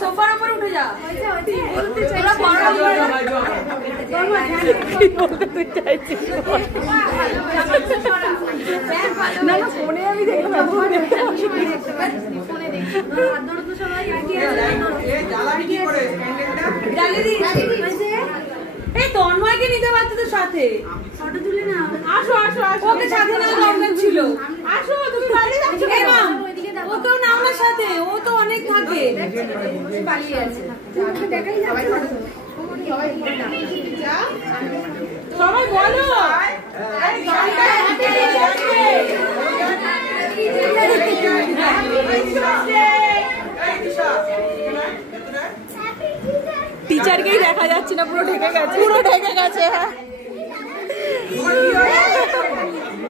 সোফার উপর উঠে যা। না না ফোনে আমি দেখলাম। তন্ময়কে নিতে পারতো তো সাথে। ফটো তুলে না। আসো আসো আসো। ওকে সাথে না দরকার ছিল। আসো তুমি বাইরে যাচ্ছ কেন? ওকেও নাও না সাথে। ও তো অনেক থাকে। পালিয়ে আছে। দেখাই যাচ্ছে না তো। সবাই বলো। টিচারকেই দেখা যাচ্ছে না, পুরো ঢেকে গেছে। পুরো ঢেকে গেছে। হ্যাঁ